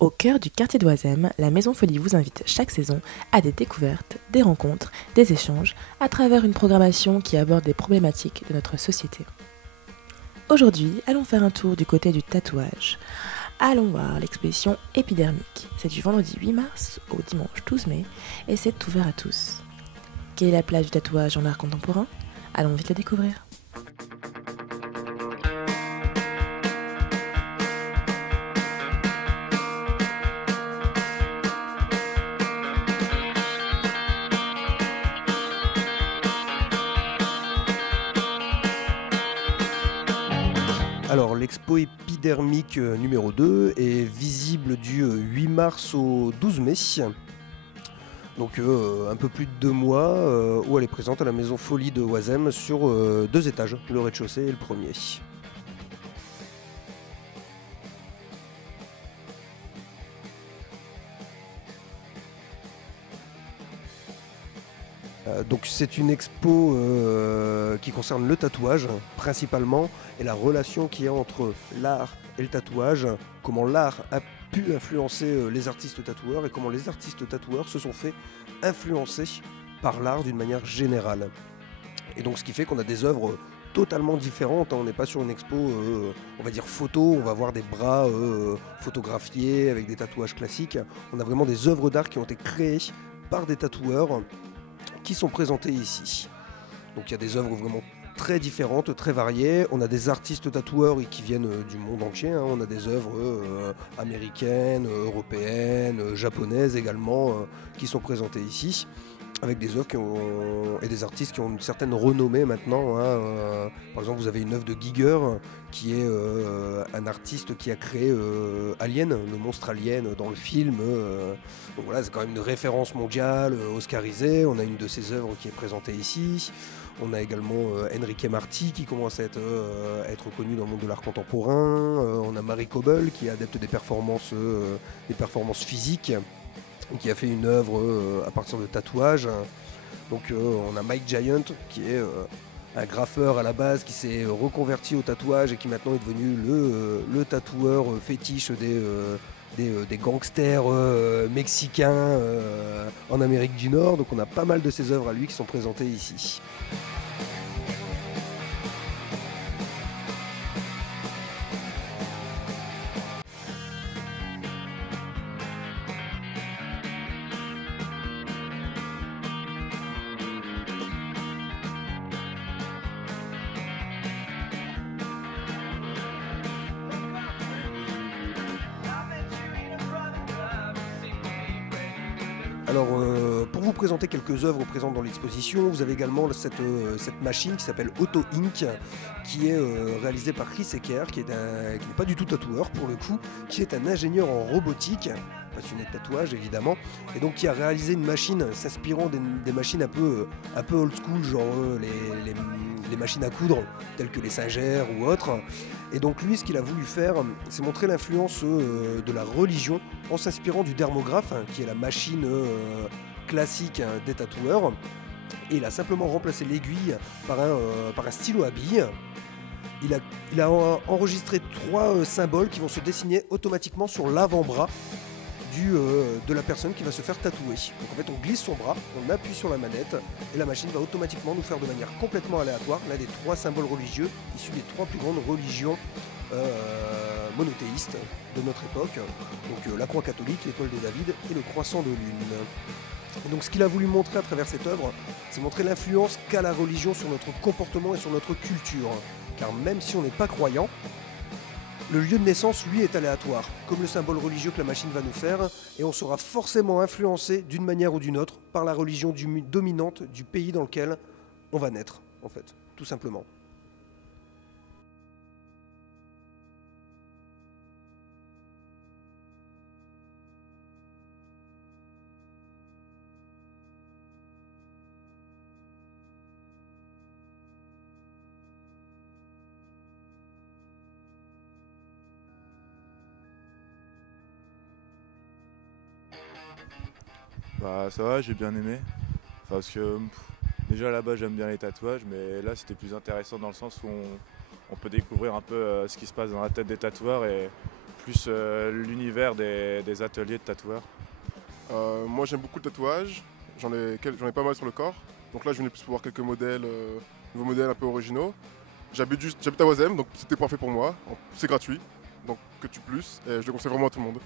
Au cœur du quartier d'Oisem, la Maison Folie vous invite chaque saison à des découvertes, des rencontres, des échanges, à travers une programmation qui aborde des problématiques de notre société. Aujourd'hui, allons faire un tour du côté du tatouage. Allons voir l'exposition épidermique. C'est du vendredi 8 mars au dimanche 12 mai et c'est ouvert à tous. Quelle est la place du tatouage en art contemporain? Allons vite le découvrir. Alors, l'expo épidermique numéro 2 est visible du 8 mars au 12 mai. Donc un peu plus de 2 mois, où elle est présente à la Maison Folie de Oisem sur 2 étages, le rez-de-chaussée et le premier. Donc c'est une expo qui concerne le tatouage principalement et la relation qu'il y a entre l'art et le tatouage, comment l'art a pu influencer les artistes tatoueurs et comment les artistes tatoueurs se sont fait influencer par l'art d'une manière générale. Et donc ce qui fait qu'on a des œuvres totalement différentes, on n'est pas sur une expo on va dire photo, on va voir des bras photographiés avec des tatouages classiques, on a vraiment des œuvres d'art qui ont été créées par des tatoueurs qui sont présentés ici. Donc il y a des œuvres vraiment très différentes, très variées. On a des artistes tatoueurs qui viennent du monde entier. On a des œuvres américaines, européennes, japonaises également, qui sont présentées ici, avec des œuvres et des artistes qui ont une certaine renommée maintenant. Par exemple, vous avez une œuvre de Giger, qui est un artiste qui a créé Alien, le monstre Alien dans le film. Donc voilà, c'est quand même une référence mondiale, oscarisée. On a une de ses œuvres qui est présentée ici. On a également Enrique Marti qui commence à être connu dans le monde de l'art contemporain. On a Marie Cobble qui est adepte des performances physiques, qui a fait une œuvre à partir de tatouages. Donc on a Mike Giant qui est un graffeur à la base qui s'est reconverti au tatouage et qui maintenant est devenu le tatoueur fétiche des gangsters mexicains en Amérique du Nord. Donc on a pas mal de ses œuvres à lui qui sont présentées ici. Alors, pour vous présenter quelques œuvres présentes dans l'exposition, vous avez également cette machine qui s'appelle Auto Ink, qui est réalisée par Chris Ecker, qui n'est pas du tout tatoueur pour le coup, qui est un ingénieur en robotique, passionné de tatouage évidemment, et donc qui a réalisé une machine s'inspirant des machines un peu old school, genre les machines à coudre, telles que les Singer ou autres. Et donc lui, ce qu'il a voulu faire, c'est montrer l'influence de la religion en s'inspirant du dermographe, qui est la machine classique des tatoueurs. Et il a simplement remplacé l'aiguille par un stylo à billes. Il a enregistré 3 symboles qui vont se dessiner automatiquement sur l'avant-bras de la personne qui va se faire tatouer. Donc en fait on glisse son bras, on appuie sur la manette et la machine va automatiquement nous faire de manière complètement aléatoire l'un des 3 symboles religieux issus des 3 plus grandes religions monothéistes de notre époque. Donc la croix catholique, l'étoile de David et le croissant de lune. Et donc ce qu'il a voulu montrer à travers cette œuvre, c'est montrer l'influence qu'a la religion sur notre comportement et sur notre culture. Car même si on n'est pas croyant, le lieu de naissance, lui, est aléatoire, comme le symbole religieux que la machine va nous faire, et on sera forcément influencé d'une manière ou d'une autre par la religion dominante du pays dans lequel on va naître, en fait, tout simplement. Bah ça va, j'ai bien aimé. Enfin, parce que déjà là-bas j'aime bien les tatouages, mais là c'était plus intéressant dans le sens où on peut découvrir un peu ce qui se passe dans la tête des tatoueurs et plus l'univers des ateliers de tatoueurs. Moi j'aime beaucoup le tatouage, j'en ai pas mal sur le corps. Donc là je venais plus pour voir quelques modèles, nouveaux modèles un peu originaux. J'habite à Oisem, donc c'était parfait pour moi. C'est gratuit, donc que tu plus, et je le conseille vraiment à tout le monde.